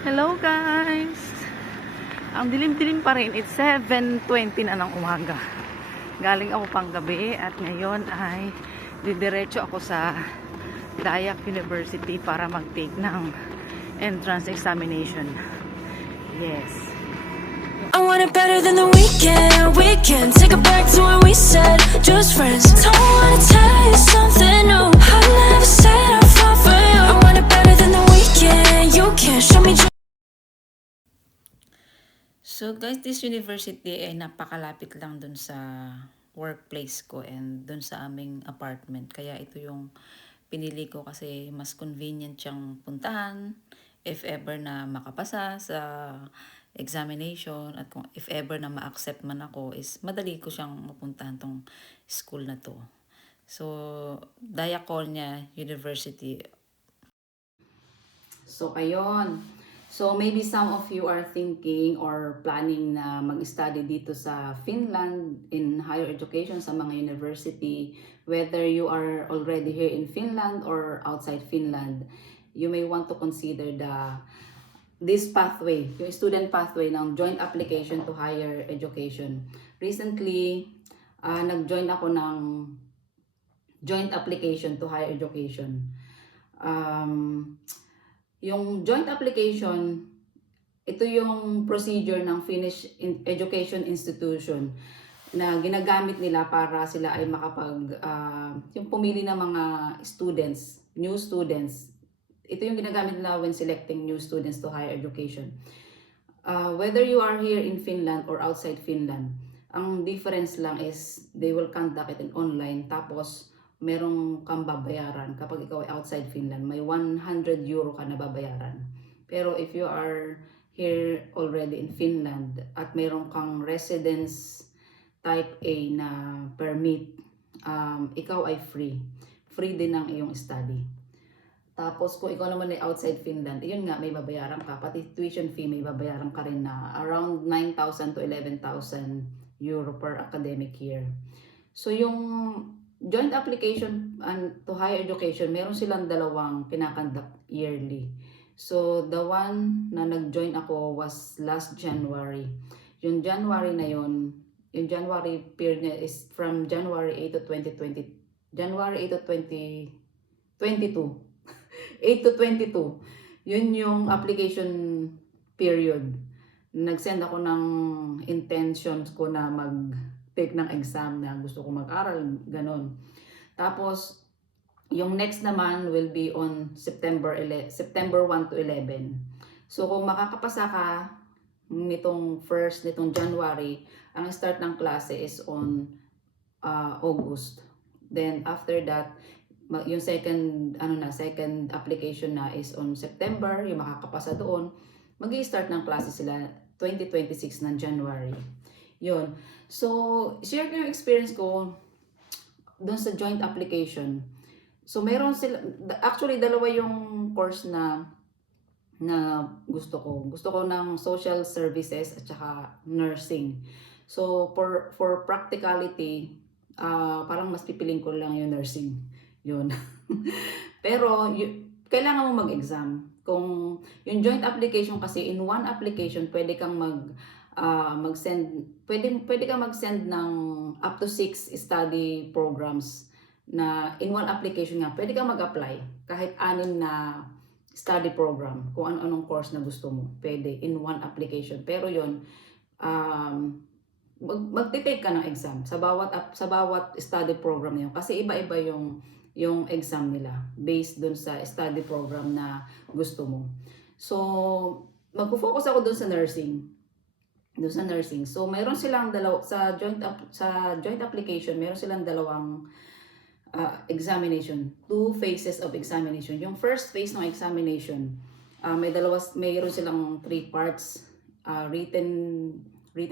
Hello guys! Ang dilim-dilim pa rin. It's 7:20 na ng umaga. Galing ako pang gabi at ngayon ay didiretso ako sa Dayak University para mag-take ng entrance examination. Yes. I want it better than the weekend. We can take it back to when we said just friends. Don't wanna tell you something new. I never said I'd fall for you. I want it better than the weekend. You can't show me. So guys, this university ay napakalapit lang dun sa workplace ko and dun sa aming apartment. Kaya ito yung pinili ko kasi mas convenient siyang puntahan if ever na makapasa sa examination at kung if ever na ma-accept man ako is madali ko siyang mapuntahan tong school na to. So, Diaconia University. So, ayun. So, maybe some of you are thinking or planning na mag-study dito sa Finland in higher education sa mga university. Whether you are already here in Finland or outside Finland, you may want to consider this pathway, yung student pathway ng joint application to higher education. Recently, nag-join ako ng joint application to higher education. Yung joint application, ito yung procedure ng Finnish Education Institution na ginagamit nila para sila ay yung pumili ng mga students, new students. Ito yung ginagamit nila when selecting new students to higher education. Whether you are here in Finland or outside Finland, ang difference lang is they will conduct it in online, tapos merong kang babayaran kapag ikaw ay outside Finland. May 100 euro ka na babayaran. Pero if you are here already in Finland at merong kang residence type A na permit, ikaw ay free. Free din ang iyong study. Tapos kung ikaw naman ay outside Finland, yun nga, may babayaran ka. Pati tuition fee may babayaran ka rin na around 9,000 to 11,000 euro per academic year. So yung joint application to higher education, meron silang dalawang kinakandak yearly. So, the one na nag-join ako was last January. Yung January na yun, yung January period niya is from January 8 to 2020, January 8 to 2022. 8 to 22. Yun yung application period. Nag-send ako ng intentions ko na mag-take ng exam na gusto ko mag-aral, ganon. Tapos, yung next naman will be on September 1 to 11. So, kung makakapasa ka nitong January, ang start ng klase is on August. Then, after that, yung second application na is on September, yung makakapasa doon, mag-i-start ng klase sila 2026 ng January. Yun. So, share ko yung experience ko doon sa joint application. So, meron sila, actually, dalawa yung course na gusto ko. Gusto ko ng social services at saka nursing. So, for practicality, parang mas pipiling ko lang yung nursing. Yun. Pero, kailangan mo mag-exam. Kung yung joint application kasi, in one application, pwede kang mag-send, pwede kang mag-send ng up to 6 study programs na in one application nga, pwede kang mag-apply kahit 6 na study program, kung ano-anong course na gusto mo, pwede in one application. Pero yun, magti-take ka ng exam sa bawat study program na yun, kasi iba-iba yung exam nila based dun sa study program na gusto mo. So, magfo-focus ako dun sa nursing. So, mayroon silang sa joint application, mayroon silang dalawang examination, 2 phases of examination. Yung first phase ng examination, mayroon silang 3 parts, written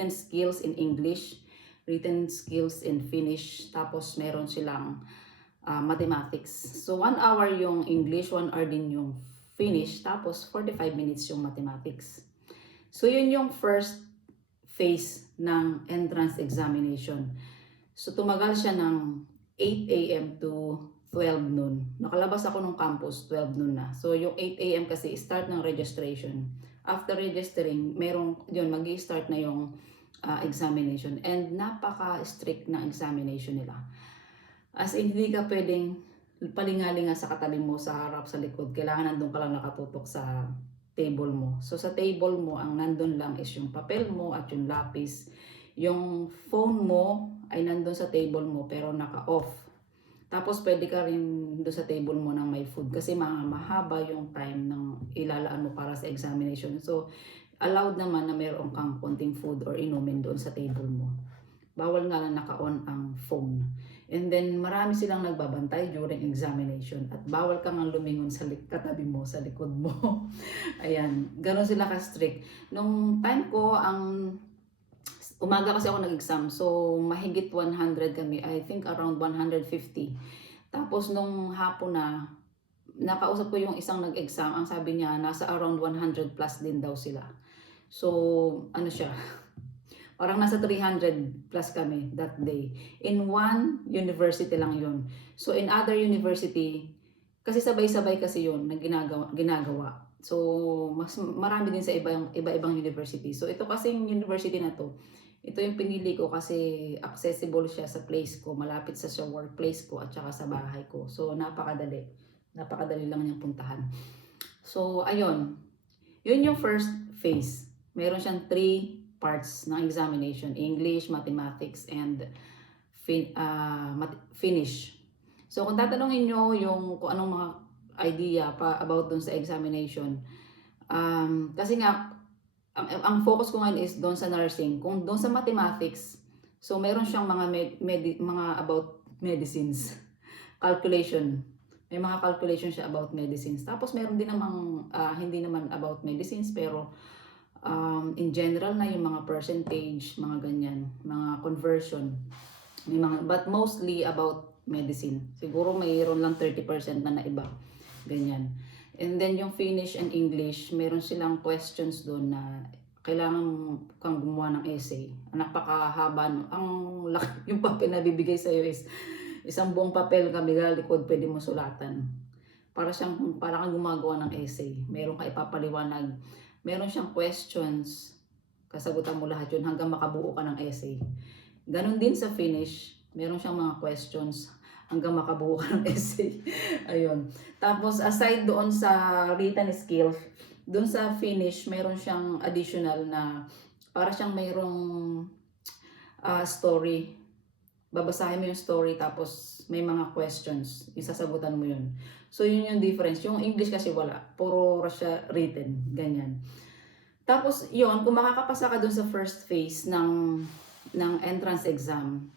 skills in English, written skills in Finnish, tapos meron silang mathematics. So 1 hour yung English, 1 hour din yung Finnish, tapos 45 minutes yung mathematics. So yun yung first phase ng entrance examination. So tumagal siya ng 8 a.m. to 12 noon. Nakalabas ako ng campus 12 noon na. So yung 8 a.m. kasi start ng registration. after registering, yun, mag-i-start na yung examination. And napaka-strict na examination nila. As in, hindi ka pwedeng palingalinga sa katabi mo, sa harap, sa likod. Kailangan nandun ka lang nakatutok sa table mo. So sa table mo, ang nandun lang is yung papel mo at yung lapis. Yung phone mo ay nandun sa table mo pero naka-off. Tapos pwede ka rin doon sa table mo ng may food kasi mahaba yung time ng ilalaan mo para sa examination. So allowed naman na meron kang konting food or inumin doon sa table mo. Bawal nga lang naka-on ang phone. And then, marami silang nagbabantay during examination. At bawal kang lumingon sa katabi mo, sa likod mo. Ayan, gano'n sila ka-strict. Nung time ko, umaga kasi ako nag-exam. So, mahigit 100 kami. I think around 150. Tapos, nung hapon na, nakausap ko yung isang nag-exam. Ang sabi niya, nasa around 100 plus din daw sila. So, ano siya? Parang nasa 300 plus kami that day. In one university lang yun. So in other university, kasi sabay-sabay kasi yun na ginagawa. So mas marami din sa iba-ibang university. So ito kasing university na to, ito yung pinili ko kasi accessible siya sa place ko, malapit sa workplace ko at saka sa bahay ko. So napakadali. Napakadali lang niyang puntahan. So ayun. Yun yung first phase. Meron siyang 3 parts ng examination: English, Mathematics, and Finnish. So kung tatanungin nyo kung anong mga idea pa about dun sa examination, kasi nga ang focus ko ngayon is doon sa nursing. Kung doon sa Mathematics, so meron siyang mga about medicines, calculation. May mga calculation siya about medicines. Tapos meron din namang hindi naman about medicines pero in general na yung mga percentage, mga ganyan, mga conversion, but mostly about medicine. Siguro mayroon lang 30% na iba, ganyan. And then yung Finnish and English, meron silang questions doon na kailangan kang gumawa ng essay. Napakahaba, yung papel na bibigay sa'yo is isang buong papel, kabila likod pwede mo sulatan. Para kang gumagawa ng essay. Meron ka ipapaliwanag. Meron siyang questions, kasagutan mo lahat yun hanggang makabuo ka ng essay. Ganon din sa Finnish, meron siyang mga questions hanggang makabuo ka ng essay. Ayun. Tapos aside doon sa written skills, doon sa Finnish, meron siyang additional na para siyang mayroong story. Babasahin mo yung story tapos may mga questions, isasagutan mo yun. So yun yung difference. Yung English kasi wala, puro siya written, ganyan. Tapos yun, kung makakapasa ka dun sa first phase ng entrance exam,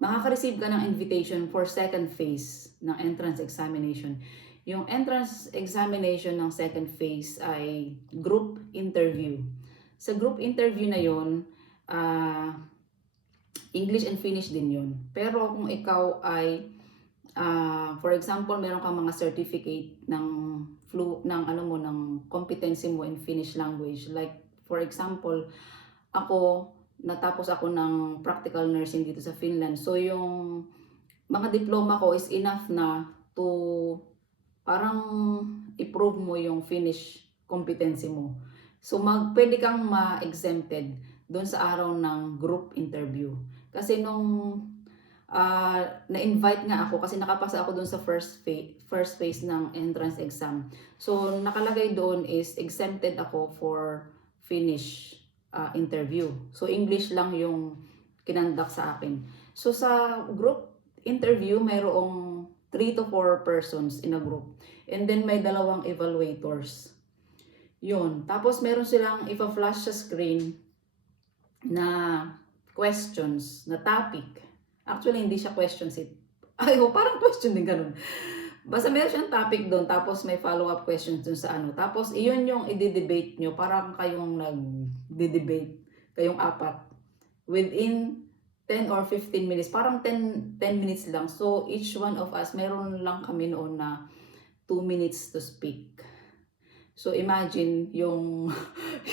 makaka-receive ka ng invitation for second phase ng entrance examination. Yung entrance examination ng second phase ay group interview. Sa group interview na yun, English and Finnish din yun. Pero kung ikaw ay, for example, meron kang mga certificate ng competency mo in Finnish language. Like, for example, natapos ako ng practical nursing dito sa Finland. So, yung mga diploma ko is enough na to parang i-prove mo yung Finnish competency mo. So, pwede kang ma-exempted doon sa araw ng group interview. Kasi nung na-invite nga ako kasi nakapasa ako doon sa first phase ng entrance exam. So nakalagay doon is exempted ako for Finnish interview. So English lang yung kinandak sa akin. So sa group interview, mayroong 3 to 4 persons in a group. And then may 2 evaluators. Yun. Tapos meron silang ipa-flash sa screen na questions, na topic. Actually, hindi siya questions it. Parang question din ganun. Basta meron siyang topic doon, tapos may follow-up questions doon sa ano. Tapos, iyon yung i-debate nyo. Parang kayong nag-debate, kayong 4. Within 10 or 15 minutes. Parang 10 minutes lang. So, each one of us, meron lang kami noon na 2 minutes to speak. So, imagine yung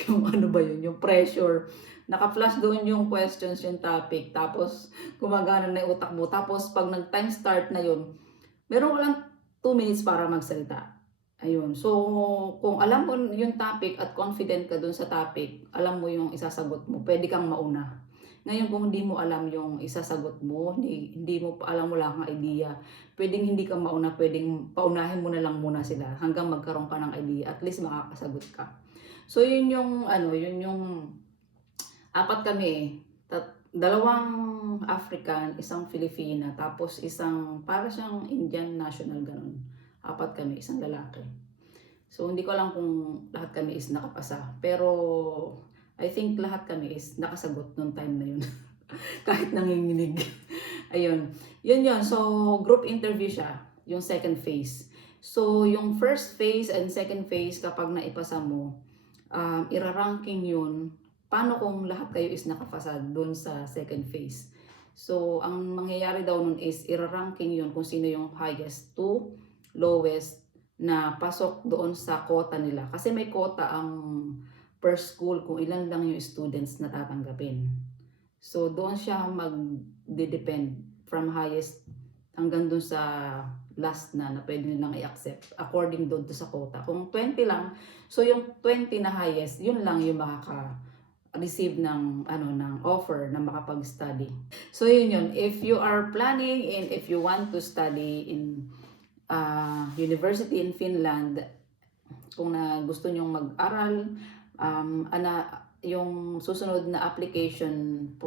ano ba yun, yung pressure. Naka-flash doon yung questions, yung topic. Tapos, gumagana na yung utak mo. Tapos, pag nag-time start na yun, meron ko lang 2 minutes para magsalita. Ayun. So, kung alam mo yung topic at confident ka dun sa topic, alam mo yung isasagot mo, pwede kang mauna. Ngayon, kung hindi mo alam yung isasagot mo, hindi mo pa alam, wala kang idea, pwedeng hindi ka mauna, pwedeng paunahin mo na lang muna sila hanggang magkaroon ka ng idea, at least makakasagot ka. So, yun yung, yun yung, apat kami, dalawang African, isang Filipina, tapos isang, para siyang Indian national, ganun. Apat kami, isang lalaki. So, hindi ko alam kung lahat kami is nakapasa. Pero, I think lahat kami is nakasagot nung time na yun. Kahit nanginginig. Ayun. Yun. So, group interview siya. Yung second phase. So, yung first phase and second phase, kapag naipasa mo, iraranking yun. Paano kung lahat kayo is nakapasa doon sa second phase? So, ang mangyayari daw nun is iraranking yun kung sino yung highest to lowest na pasok doon sa quota nila. Kasi may quota ang per school kung ilan lang yung students na tatanggapin. So, doon siya mag-depend from highest hanggang doon sa last na pwede nilang i-accept according doon to sa quota. Kung 20 lang, so yung 20 na highest, yun lang yung receive ng ng offer na makapag-study. So yun. If you are planning and if you want to study in university in Finland, kung na gusto nyong mag-aral, yung susunod na application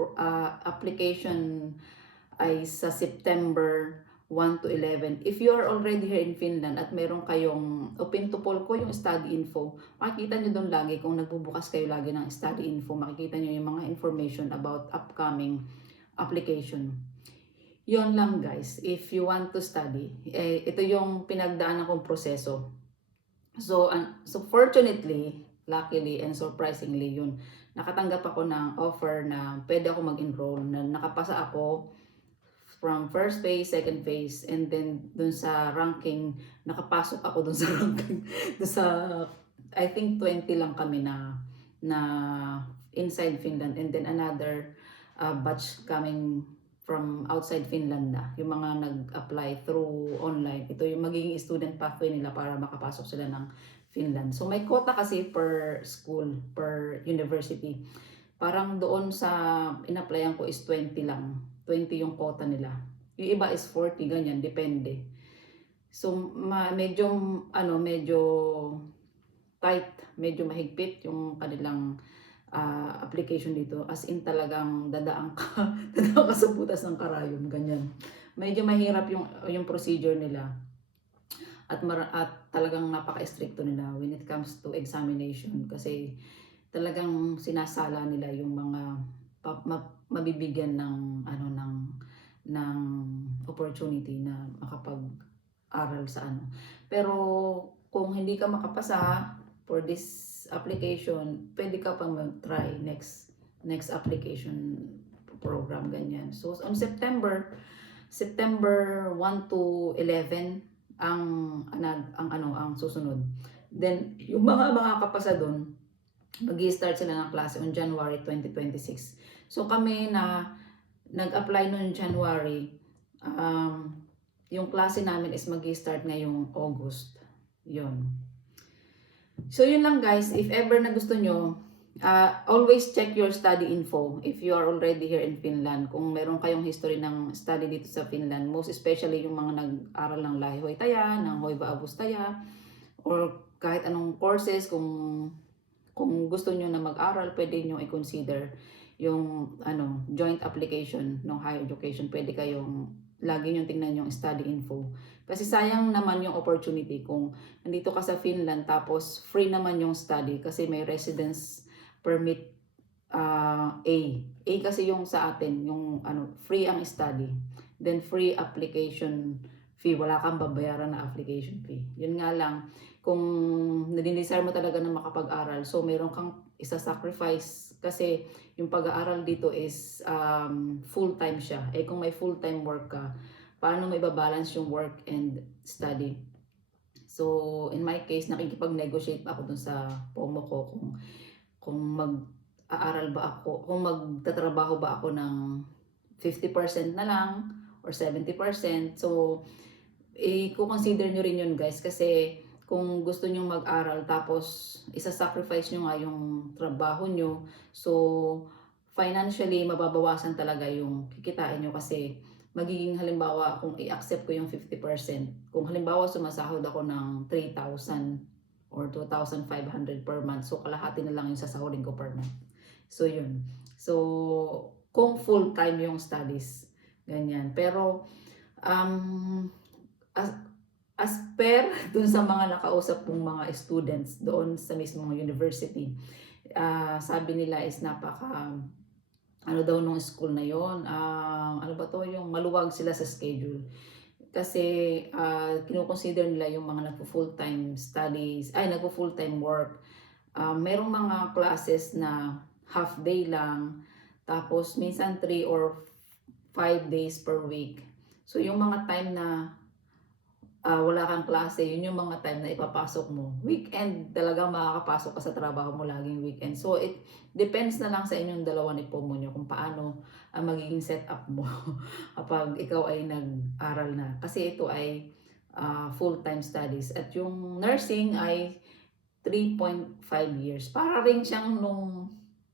ay sa September 1 to 11. If you are already here in Finland at meron kayong open to poll ko yung study info, makikita nyo doon lagi kung nagbubukas kayo lagi ng study info, makikita nyo yung mga information about upcoming application. Yon lang guys, if you want to study, ito yung pinagdaanan kong proseso. So fortunately, luckily and surprisingly yun, nakatanggap ako ng offer na pwede ako mag-enroll, na nakapasa ako from first phase, second phase, and then dun sa ranking, nakapasok ako dun sa ranking, dun sa, I think 20 lang kami na inside Finland, and then another batch coming from outside Finland na, yung mga nag-apply through online. Ito yung magiging student pathway nila para makapasok sila ng Finland. So may quota kasi per school, per university. Parang doon sa in-applyan ko is 20 lang. 20 yung quota nila. Yung iba is 40, ganyan, depende. So medyo tight, medyo mahigpit yung kanilang application dito, as in talagang dadaan ka sa butas ng karayom, ganyan. Medyo mahirap yung procedure nila at talagang napaka-stricto nila when it comes to examination, kasi talagang sinasala nila yung mga mabibigyan ng ng opportunity na makapag-aral sa Pero kung hindi ka makapasa for this application, pwede ka pang mag-try next application program, ganyan. So on September 1 to 11 ang susunod. Then yung mga makakapasa doon, magi-start sila ng klase on January 2026. So kami na nag-apply noon January, yung klase namin is magi-start ngayong August. Yun. So yun lang guys, if ever na gusto nyo, always check your study info if you are already here in Finland. Kung meron kayong history ng study dito sa Finland, most especially yung mga nag-aral ng Lahi Hoitaya, ng Hoiva Avustaya, or kahit anong courses, kung gusto nyo na mag-aral, pwede nyo i-consider yung joint application ng higher education. Pwede kayong lagi nyo tingnan yung study info. Kasi sayang naman yung opportunity kung nandito ka sa Finland tapos free naman yung study kasi may residence permit A. A kasi yung sa atin, yung free ang study. Then free application fee. Wala kang babayaran na application fee. Yun nga lang, kung nadidesire mo talaga na makapag-aral, so meron kang isa-sacrifice kasi yung pag-aaral dito is full-time siya. Kung may full-time work ka, paano mo ibabalance yung work and study? So, in my case, nakikipag-negotiate ako dun sa POMO ko kung mag-aaral ba ako, kung magtatrabaho ba ako ng 50% na lang or 70%. So, i-consider nyo rin yun guys, kasi kung gusto nyo mag-aral tapos isa-sacrifice nyo nga yung trabaho nyo, so financially mababawasan talaga yung kikitain nyo kasi magiging halimbawa kung i-accept ko yung 50%, kung halimbawa sumasahod ako ng 3,000 or 2,500 per month, so kalahati na lang yung sasahodin ko per month. So yun. So kung full time yung studies, ganyan. Pero as per dun sa mga nakausap kong mga students doon sa mismong university, sabi nila is napaka ano daw nung school na yon, ano ba to, yung maluwag sila sa schedule kasi kino-consider nila yung mga nagpo-full-time studies, nagpo-full-time work. Merong mga classes na half day lang, tapos minsan 3 or 5 days per week. So yung mga time na wala kang klase, yun yung mga time na ipapasok mo. Weekend, talagang makakapasok ka sa trabaho mo laging weekend. So it depends na lang sa inyong dalawa ni Pomo nyo kung paano ang magiging setup mo kapag ikaw ay nag-aral na. Kasi ito ay full-time studies. At yung nursing ay 3.5 years. Para rin siyang nung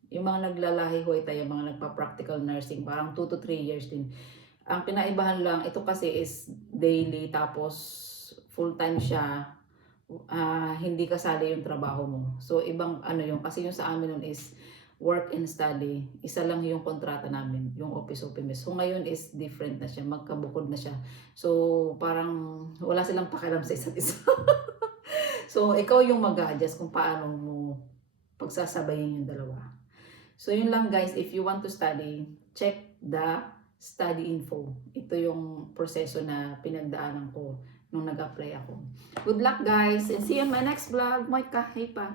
yung mga naglalahi hoy tayo, mga nagpa-practical nursing, parang 2 to 3 years din. Ang pinaibahan lang, ito kasi is daily, tapos full-time siya, hindi kasali yung trabaho mo. So, ibang ano yung, kasi yung sa amin nun is work and study. Isa lang yung kontrata namin, yung office open. So, ngayon is different na siya, magkabukod na siya. So, parang wala silang pakialam sa isa't isa. So, ikaw yung mag-adjust kung paano mo pagsasabayin yung dalawa. So, yun lang guys, if you want to study, check the study info. Ito yung proseso na pinagdaanan ko nung nag-apply ako. Good luck guys and see you in my next vlog. Moika, hey pa!